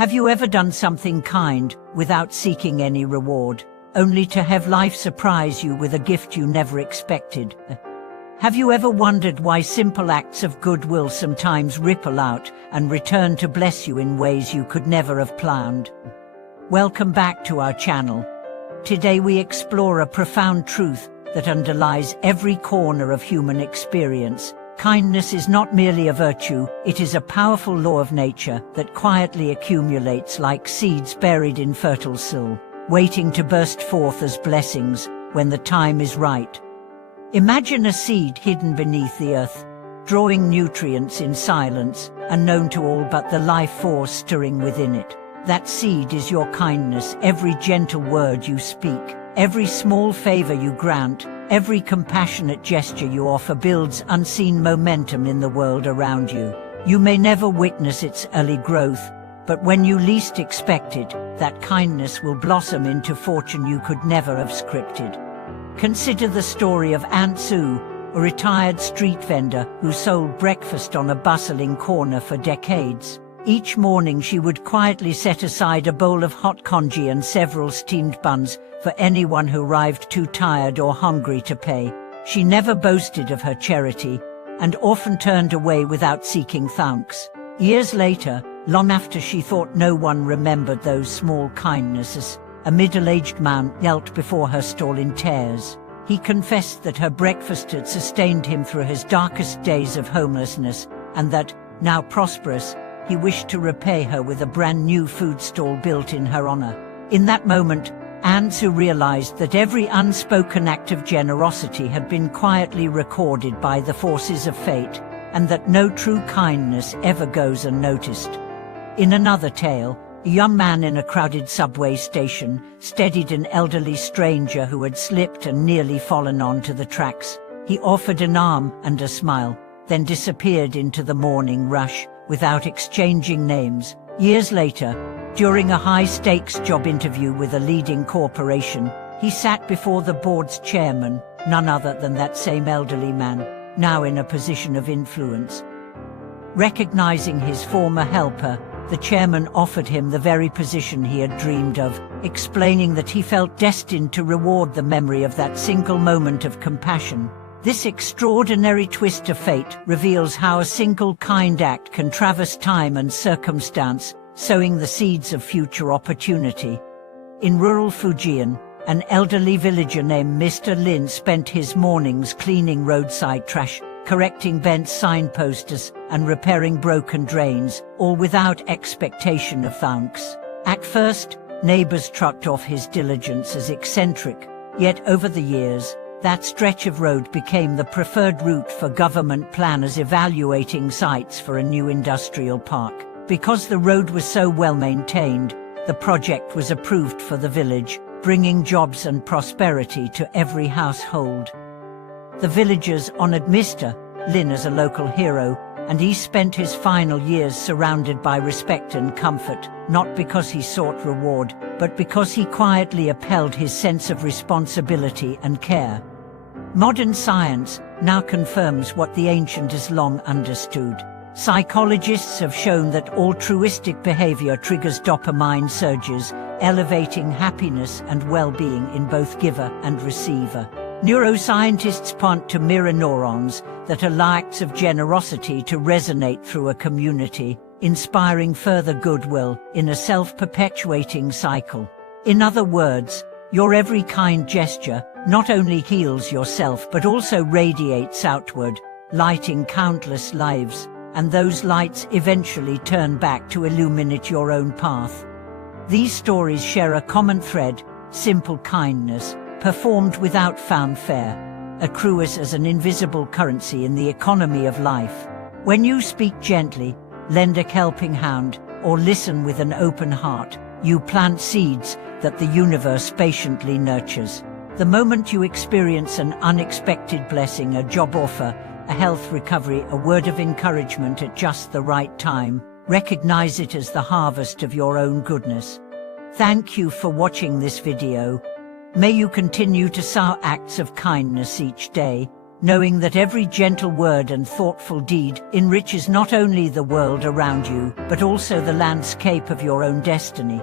Have you ever done something kind without seeking any reward, only to have life surprise you with a gift you never expected? Have you ever wondered why simple acts of goodwill sometimes ripple out and return to bless you in ways you could never have planned? Welcome back to our channel. Today we explore a profound truth that underlies every corner of human experience. Kindness is not merely a virtue, it is a powerful law of nature that quietly accumulates like seeds buried in fertile soil, waiting to burst forth as blessings when the time is right. Imagine a seed hidden beneath the earth, drawing nutrients in silence, unknown to all but the life force stirring within it. That seed is your kindness. Every gentle word you speak, every small favor you grant, every compassionate gesture you offer builds unseen momentum in the world around you. You may never witness its early growth, but when you least expect it, that kindness will blossom into fortune you could never have scripted. Consider the story of Aunt Sue, a retired street vendor who sold breakfast on a bustling corner for decades. Each morning she would quietly set aside a bowl of hot congee and several steamed buns for anyone who arrived too tired or hungry to pay. She never boasted of her charity, and often turned away without seeking thanks. Years later, long after she thought no one remembered those small kindnesses, a middle-aged man knelt before her stall in tears. He confessed that her breakfast had sustained him through his darkest days of homelessness, and that, now prosperous, he wished to repay her with a brand new food stall built in her honor. In that moment, Aunt Sue realized that every unspoken act of generosity had been quietly recorded by the forces of fate, and that no true kindness ever goes unnoticed. In another tale, a young man in a crowded subway station steadied an elderly stranger who had slipped and nearly fallen onto the tracks. He offered an arm and a smile, then disappeared into the morning rush without exchanging names. Years later, during a high-stakes job interview with a leading corporation, he sat before the board's chairman, none other than that same elderly man, now in a position of influence. Recognizing his former helper, the chairman offered him the very position he had dreamed of, explaining that he felt destined to reward the memory of that single moment of compassion. This extraordinary twist of fate reveals how a single kind act can traverse time and circumstance, sowing the seeds of future opportunity. In rural Fujian, an elderly villager named Mr. Lin spent his mornings cleaning roadside trash, correcting bent signposts, and repairing broken drains, all without expectation of thanks. At first, neighbors trucked off his diligence as eccentric, yet over the years, that stretch of road became the preferred route for government planners evaluating sites for a new industrial park. Because the road was so well maintained, the project was approved for the village, bringing jobs and prosperity to every household. The villagers honored Mr. Lin as a local hero, and he spent his final years surrounded by respect and comfort, not because he sought reward, but because he quietly upheld his sense of responsibility and care. Modern science now confirms what the ancient has long understood. Psychologists have shown that altruistic behavior triggers dopamine surges, elevating happiness and well-being in both giver and receiver. Neuroscientists point to mirror neurons that allow acts of generosity to resonate through a community, inspiring further goodwill in a self-perpetuating cycle. In other words, your every kind gesture not only heals yourself but also radiates outward, lighting countless lives, and those lights eventually turn back to illuminate your own path. These stories share a common thread: simple kindness, performed without fanfare, accrues as an invisible currency in the economy of life. When you speak gently, lend a helping hand, or listen with an open heart, you plant seeds that the universe patiently nurtures. The moment you experience an unexpected blessing, a job offer, a health recovery, a word of encouragement at just the right time, recognize it as the harvest of your own goodness. Thank you for watching this video. May you continue to sow acts of kindness each day, knowing that every gentle word and thoughtful deed enriches not only the world around you, but also the landscape of your own destiny.